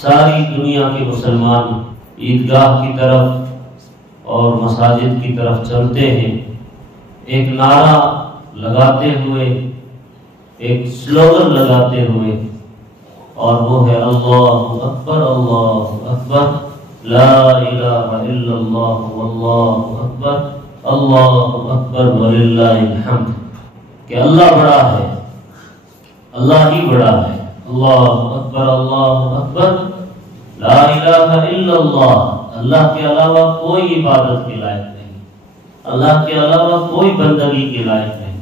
ساری دنیا کے مسلمان عیدگاہ کی طرف اور مساجد کی طرف چلتے ہیں ایک نعرہ لگاتے ہوئے، ایک سلوگن لگاتے ہوئے، اور وہ ہے اللہ اکبر لا الہ الا اللہ واللہ اکبر وللہ الحمد، کہ اللہ بڑا ہے، اللہ ہی بڑا ہے، اللہ اکبر لا الہ الا اللہ، اللہ کے علاوہ کوئی عبادت کے لائق نہیں، اللہ کے علاوہ کوئی بندگی کے لائق نہیں،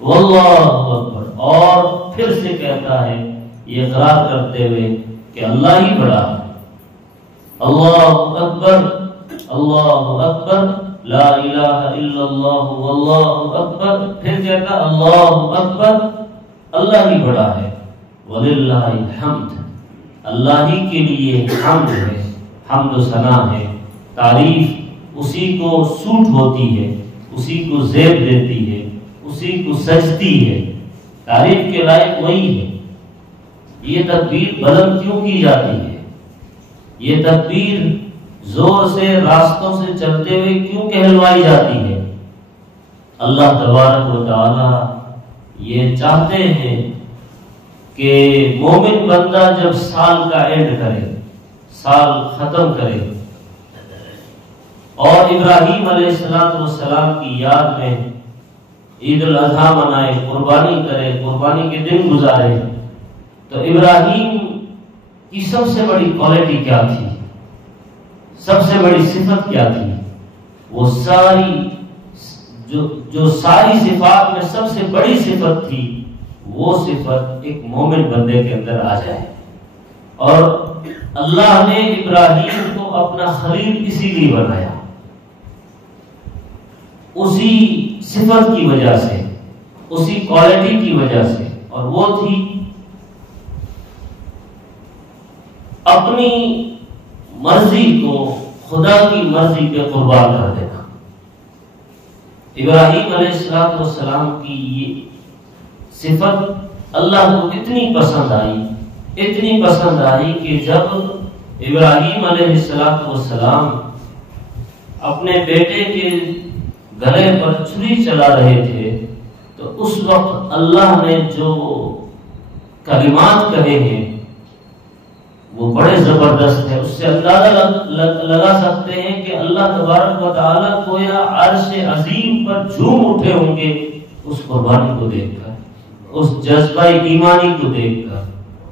واللہ اکبر، اور پھر سے کہتا ہے یہ اقرار کرتے ہوئے کہ اللہ ہی بڑا ہے، اللہ اکبر لا الہ الا اللہ واللہ اکبر، پھر کہتا اللہ اکبر، اللہ ہی بڑا ہے، وللہ الحمد، اللہ ہی کے لیے حمد ہے، حمد و ثنا ہے، تعریف اسی کو سوٹ ہوتی ہے، اسی کو زیب دیتی ہے، اسی کو سجتی ہے، تعریف کے لائق وہی ہے۔ یہ تکبیر بلند کیوں کی جاتی ہے؟ یہ تکبیر زور سے راستوں سے چلتے ہوئے کیوں کہلوائی جاتی ہے؟ اللہ تبارک و تعالی یہ چاہتے ہیں کہ مومن بندہ جب سال کا اینڈ کرے، سال ختم کرے، اور ابراہیم علیہ السلام کی یاد میں عید الاضحیٰ منائے، قربانی کرے، قربانی کے دن گزارے، تو ابراہیم کی سب سے بڑی کوالٹی کیا تھی؟ سب سے بڑی صفت کیا تھی؟ وہ ساری جو ساری صفات میں سب سے بڑی صفت تھی، وہ صفت ایک مومن بندے کے اندر آ جائے، اور اللہ نے ابراہیم کو اپنا خلیل اسی لیے بنایا، اسی صفت کی وجہ سے، اسی کوالٹی کی وجہ سے، اور وہ تھی اپنی مرضی کو خدا کی مرضی پہ قربان کر دینا۔ ابراہیم علیہ السلام کی یہ صفت اللہ کو اتنی پسند آئی کہ جب ابراہیم علیہ السلام اپنے بیٹے کے گلے پر چھری چلا رہے تھے، تو اس وقت اللہ نے جو کلمات کہے ہیں وہ بڑے زبردست ہے، اس سے اندازہ لگا سکتے ہیں کہ اللہ تبارک و تعالیٰ گویا عرش عظیم پر جھوم اٹھے ہوں گے اس قربانی کو دیکھ کر، اس جذبہ ایمانی کو دیکھ کر،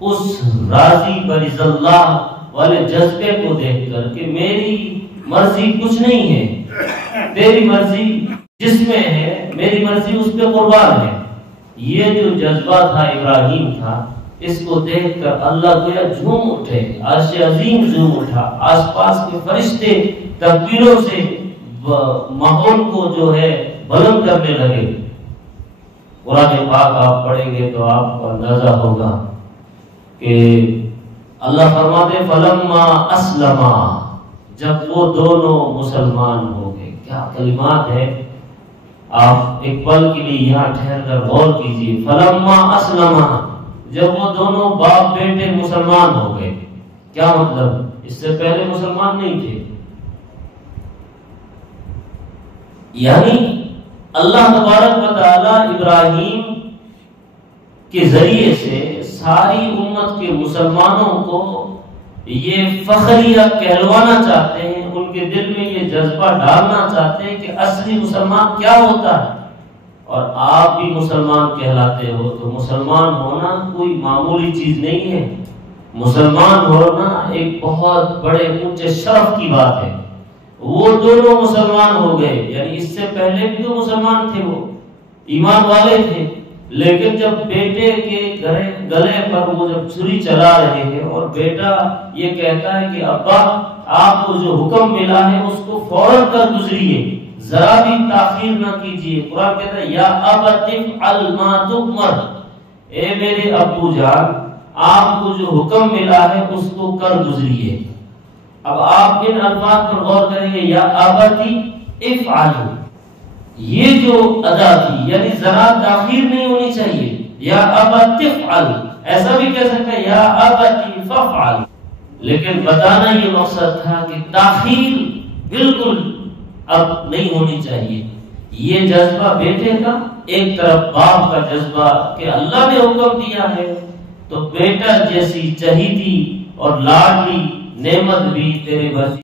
اس راضی برض اللہ والے جذبے کو دیکھ کر کہ میری مرضی کچھ نہیں ہے، تیری مرضی جس میں ہے، میری مرضی اس پہ قربان ہے۔ یہ جو جذبہ تھا ابراہیم کا، اس کو دیکھ کر اللہ گویا جھوم اٹھے، عرش عظیم جھوم اٹھا، آس پاس کے فرشتے تکبیروں سے ماحول کو جو ہے بلند کرنے لگے۔ قرآن پاک آپ پڑھیں گے تو آپ کو اندازہ ہوگا کہ اللہ فرماتے فلما اسلما، جب وہ دونوں مسلمان ہو گئے۔ کیا کلمات ہے، آپ ایک پل کے لیے یہاں ٹھہر کر غور کیجئے۔ فلما اسلما، جب وہ دونوں باپ بیٹے مسلمان ہو گئے، کیا مطلب؟ اس سے پہلے مسلمان نہیں تھے، یعنی اللہ تبارک و تعالی ابراہیم کے ذریعے سے ساری امت کے مسلمانوں کو یہ فخریہ کہلوانا چاہتے ہیں، ان کے دل میں یہ جذبہ ڈالنا چاہتے ہیں کہ اصلی مسلمان کیا ہوتا ہے۔ اور آپ بھی مسلمان کہلاتے ہو تو مسلمان ہونا کوئی معمولی چیز نہیں ہے، مسلمان ہونا ایک بہت بڑے اونچے شرف کی بات ہے۔ وہ دونوں مسلمان ہو گئے، یعنی اس سے پہلے بھی تو مسلمان تھے، وہ ایمان والے تھے، لیکن جب بیٹے کے گلے پر وہ جب چھری چلا رہے ہیں اور بیٹا یہ کہتا ہے کہ ابا آپ کو جو حکم ملا ہے اس کو فوراً کر گزریے، ذرا بھی تاخیر نہ کیجیے۔ قرآن کہتا ہے یا ابت افعل ما تؤمر، اے میرے ابو جان آپ کو جو حکم ملا ہے اس کو کر گزریے۔ اب آپ ان الفاظ پر غور کریں گے، یا ابتی افعل، یہ جو ادا تھی یعنی ذرا تاخیر نہیں ہونی چاہیے، یا ابت افعل، ایسا بھی کہہ سکتے ہیں یا ابتی فافعل، لیکن بتانا یہ مقصد تھا کہ تاخیر بالکل اب نہیں ہونی چاہیے. یہ جذبہ بیٹے کا، ایک طرف باپ کا جذبہ کہ اللہ نے حکم دیا ہے تو بیٹا جیسی چہیتی اور لاڈلی نعمت بھی تیرے بس